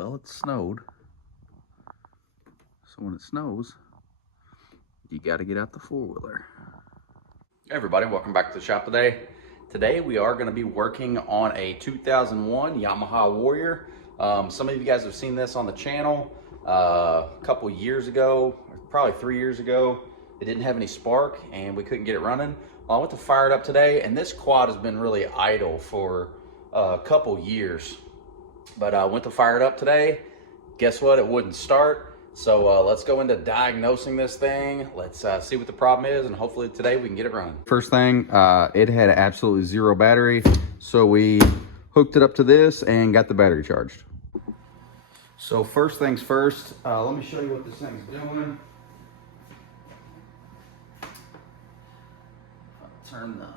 Well, it snowed. So when it snows, you got to get out the four-wheeler. Hey everybody, welcome back to the shop today. Today we are going to be working on a 2001 Yamaha Warrior. Some of you guys have seen this on the channel a couple years ago, probably 3 years ago. It didn't have any spark and we couldn't get it running. Well, I went to fire it up today, and this quad has been really idle for a couple years. But I went to fire it up today. Guess what? It wouldn't start. So let's go into diagnosing this thing. Let's see what the problem is, and hopefully today we can get it running. First thing, it had absolutely zero battery. So we hooked it up to this and got the battery charged. So first things first, let me show you what this thing's doing. I'll turn the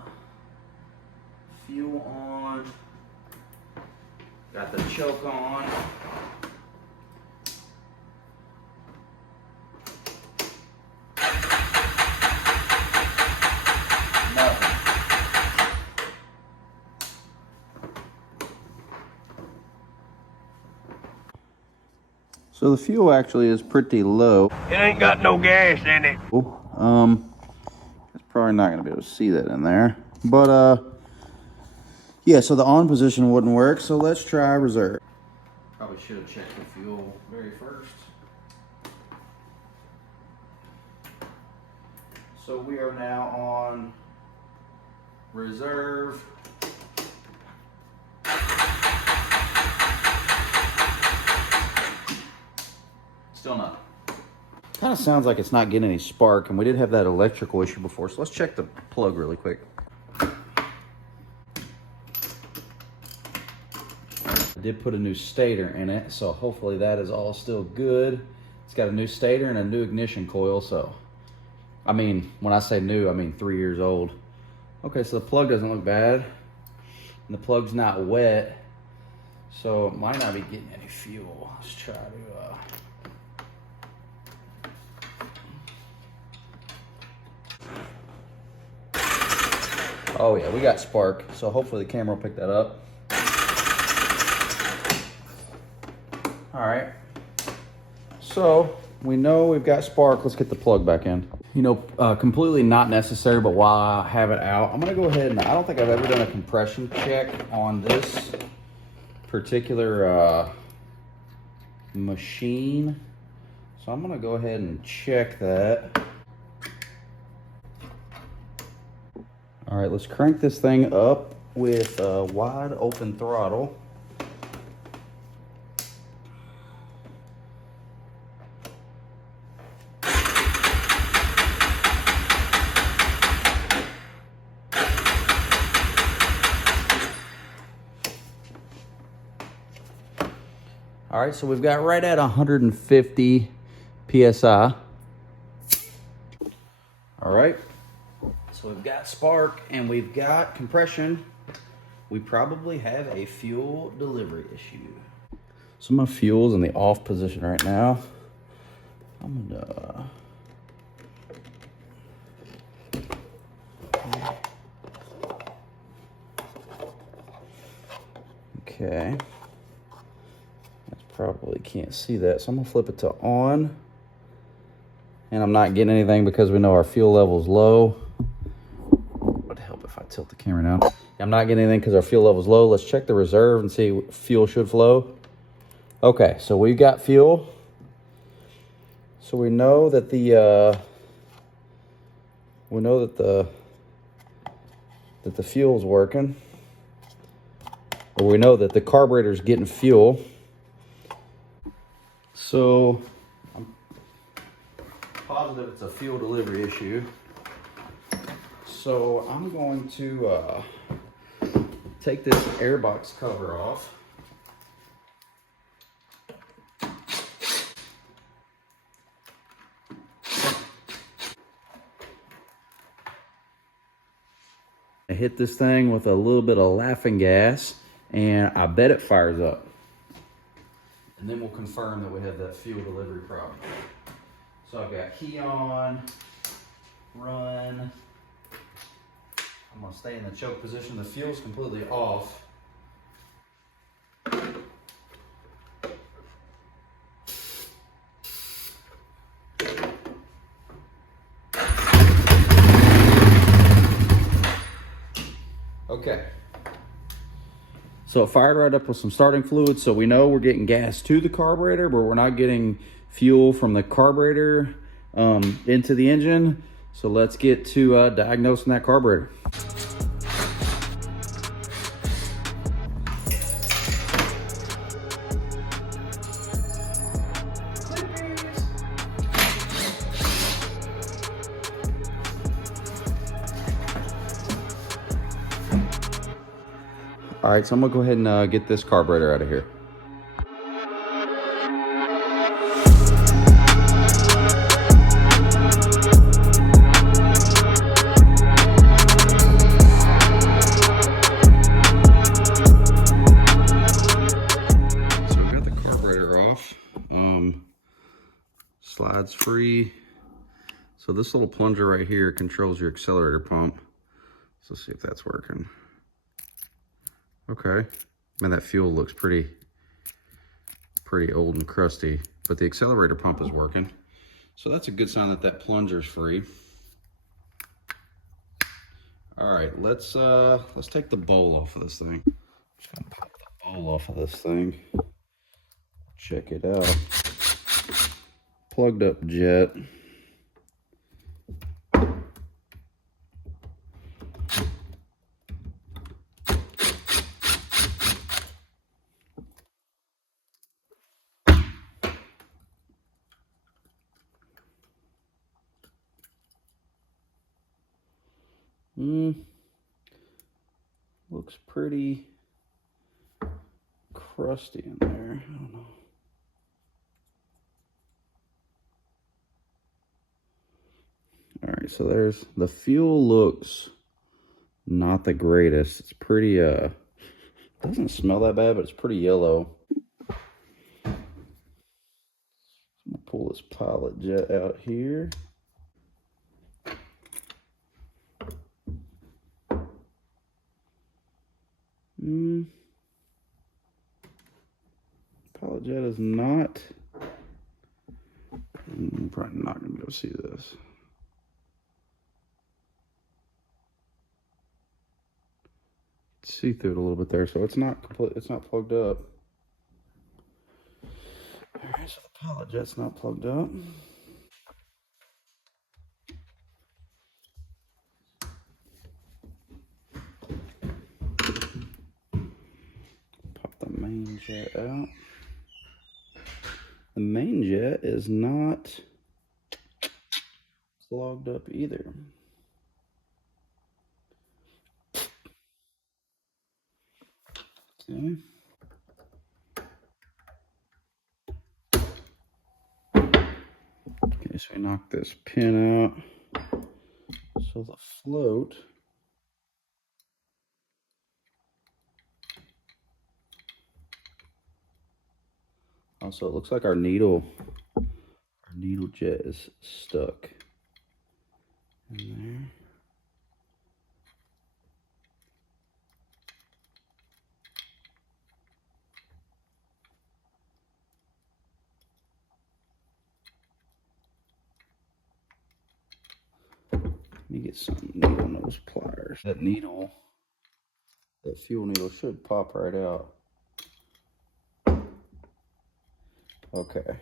fuel on. Got the choke on. So the fuel actually is pretty low. It ain't got no gas in it. It's probably not gonna be able to see that in there. But yeah, so the on position wouldn't work, so let's try reserve. Probably should have checked the fuel very first. So we are now on reserve. Still not. Kind of sounds like it's not getting any spark, and we did have that electrical issue before, so let's check the plug really quick. I did put a new stator in it, so hopefully that is all still good. It's got a new stator and a new ignition coil, so I mean, when I say new, I mean 3 years old. Okay, so the plug doesn't look bad, and the plug's not wet, so it might not be getting any fuel. Let's try to oh yeah, we got spark, so hopefully the camera will pick that up. All right, so we know we've got spark. Let's get the plug back in. You know, completely not necessary, but while I have it out, I'm gonna go ahead and, I don't think I've ever done a compression check on this particular machine. So I'm gonna go ahead and check that. All right, let's crank this thing up with a wide open throttle. All right, so we've got right at 150 PSI. All right. So we've got spark and we've got compression. We probably have a fuel delivery issue. So my fuel's in the off position right now. I'm gonna okay. That's probably can't see that, so I'm gonna flip it to on. And I'm not getting anything because we know our fuel level's low. If I tilt the camera now, I'm not getting anything because our fuel level is low. Let's check the reserve and see if fuel should flow. Okay, so we've got fuel. So we know that the fuel's working, or we know that the carburetor's getting fuel. So I'm positive it's a fuel delivery issue. So I'm going to take this airbox cover off. I hit this thing with a little bit of laughing gas, and I bet it fires up. And then we'll confirm that we have that fuel delivery problem. So I've got key on, run. I'm gonna stay in the choke position. The fuel's completely off. Okay. So it fired right up with some starting fluid, so we know we're getting gas to the carburetor, but we're not getting fuel from the carburetor into the engine. So let's get to diagnosing that carburetor. All right, so I'm gonna go ahead and get this carburetor out of here. So we got the carburetor off. Slides free. So this little plunger right here controls your accelerator pump. So let's see if that's working. Okay, man, that fuel looks pretty old and crusty, but the accelerator pump is working. So that's a good sign that that plunger's free. All right, let's take the bowl off of this thing. Just gonna pop the bowl off of this thing. Check it out. Plugged up jet. Looks pretty crusty in there. I don't know. All right, so there's the fuel. Looks not the greatest. It's pretty doesn't smell that bad, but it's pretty yellow. I'm gonna pull this pilot jet out here. Pilot jet is not. I'm probably not gonna be able to see this. See through it a little bit there, so it's not complete. It's not plugged up. All right, so the pilot jet's not plugged up. Pop the main jet out. The main jet is not plugged up either. Okay. Okay, so we knock this pin out. So the float also, it looks like our needle jet is stuck in there. Let me get some needle nose pliers. That fuel needle should pop right out. Okay.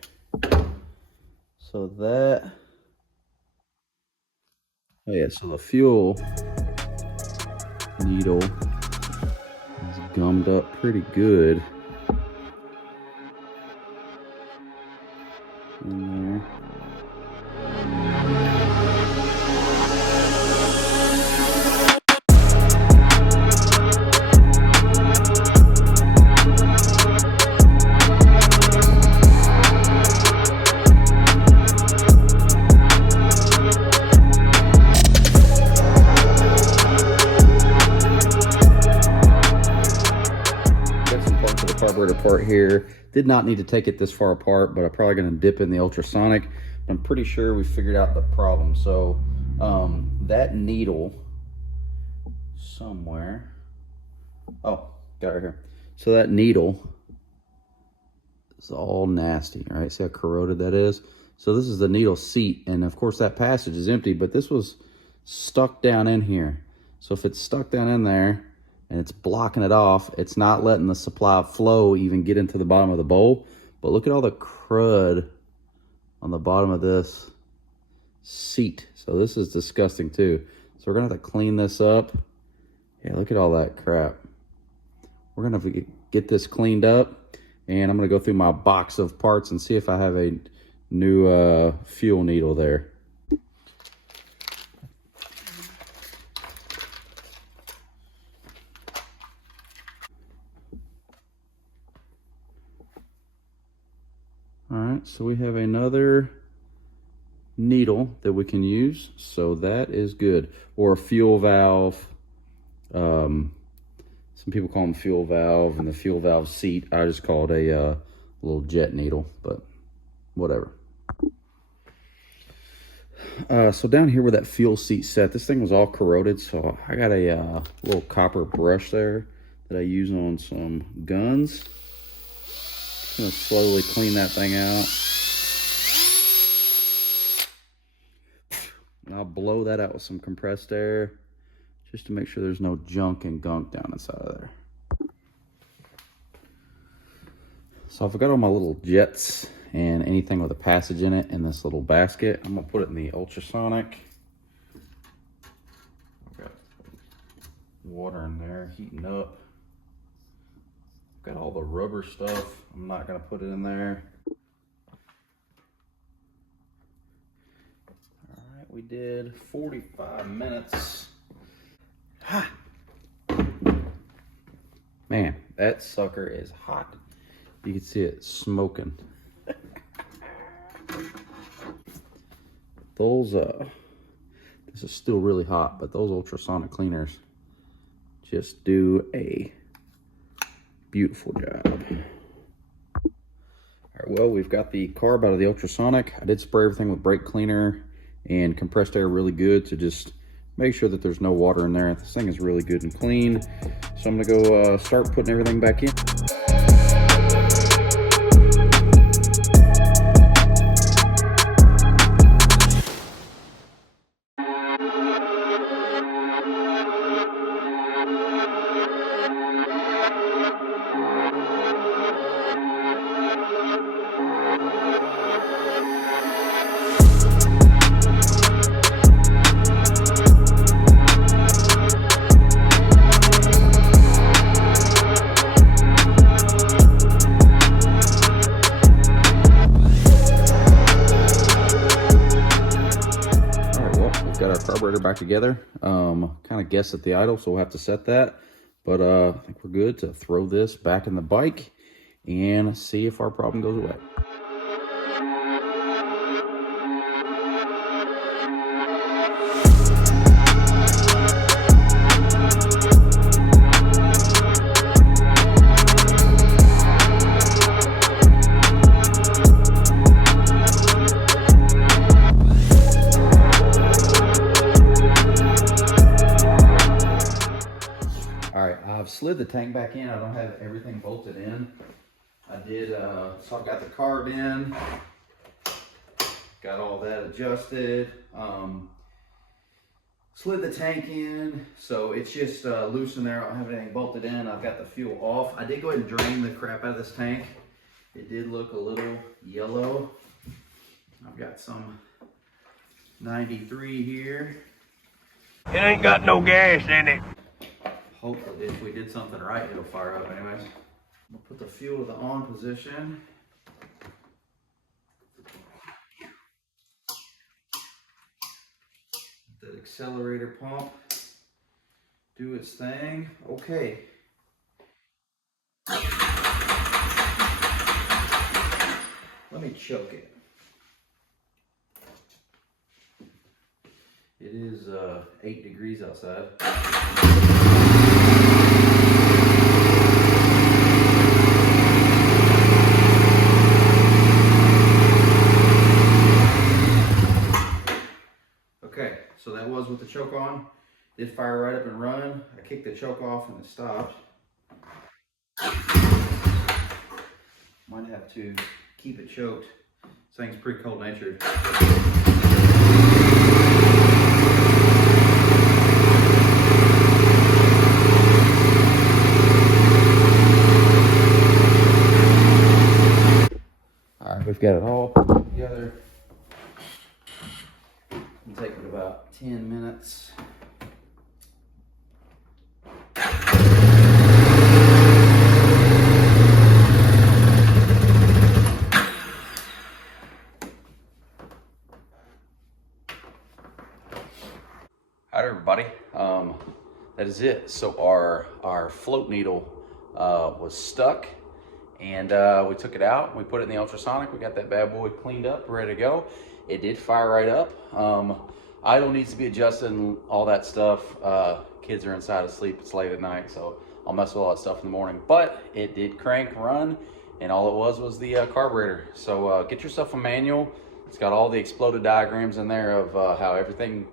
So that, oh yeah, so the fuel needle is gummed up pretty good in there. Carburetor part here. Did not need to take it this far apart, but I'm probably going to dip in the ultrasonic. I'm pretty sure we figured out the problem. So that needle somewhere, oh, got it right here. So that needle is all nasty, right? See how corroded that is? So this is the needle seat, and of course that passage is empty, but this was stuck down in here. So if it's stuck down in there, and it's blocking it off. It's not letting the supply of flow even get into the bottom of the bowl. But look at all the crud on the bottom of this seat. So this is disgusting too. So we're gonna have to clean this up. Yeah, look at all that crap. We're gonna have to get this cleaned up, and I'm gonna go through my box of parts and see if I have a new fuel needle there. All right, so we have another needle that we can use, so that is good. Or a fuel valve. Some people call them fuel valve, and the fuel valve seat, I just call it a little jet needle, but whatever. So down here where that fuel seat set, this thing was all corroded, so I got a little copper brush there that I use on some guns. Just gonna slowly clean that thing out. And I'll blow that out with some compressed air just to make sure there's no junk and gunk down inside of there. So I've got all my little jets and anything with a passage in it in this little basket. I'm gonna put it in the ultrasonic. I've got water in there heating up. Got all the rubber stuff. I'm not gonna put it in there. All right, we did 45 minutes. Ha! Man, that sucker is hot. You can see it smoking. Those, this is still really hot, but those ultrasonic cleaners just do a beautiful job. All right, well, we've got the carb out of the ultrasonic. I did spray everything with brake cleaner and compressed air really good to just make sure that there's no water in there. This thing is really good and clean. So I'm gonna go start putting everything back in. Got our carburetor back together. Kind of guessed at the idle, so we'll have to set that. But I think we're good to throw this back in the bike and see if our problem goes away. I've slid the tank back in. I don't have everything bolted in. I did, so I've got the carb in, got all that adjusted, slid the tank in, so it's just loose in there. I don't have anything bolted in. I've got the fuel off. I did go ahead and drain the crap out of this tank. It did look a little yellow. I've got some 93 here. It ain't got no gas in it. Hopefully, if we did something right, it'll fire up anyways. We'll put the fuel to the on position. The accelerator pump do its thing. Okay. Let me choke it. It is 8 degrees outside. Okay, so that was with the choke on. Did fire right up and run. I kicked the choke off and it stopped. Might have to keep it choked. This thing's pretty cold natured. got it all together. It'll take it about 10 minutes. All right, everybody, that is it. So our float needle was stuck, and we took it out. We put it in the ultrasonic. We got that bad boy cleaned up, ready to go. It did fire right up. Idle needs to be adjusted and all that stuff. Kids are inside asleep. It's late at night, so I'll mess with all that stuff in the morning. But it did crank, run, and all it was the carburetor. So get yourself a manual. It's got all the exploded diagrams in there of how everything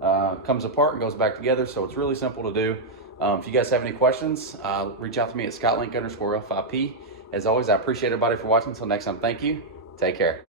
comes apart and goes back together. So it's really simple to do. If you guys have any questions, reach out to me at scottlink_L5P. As always, I appreciate everybody for watching. Until next time, thank you. Take care.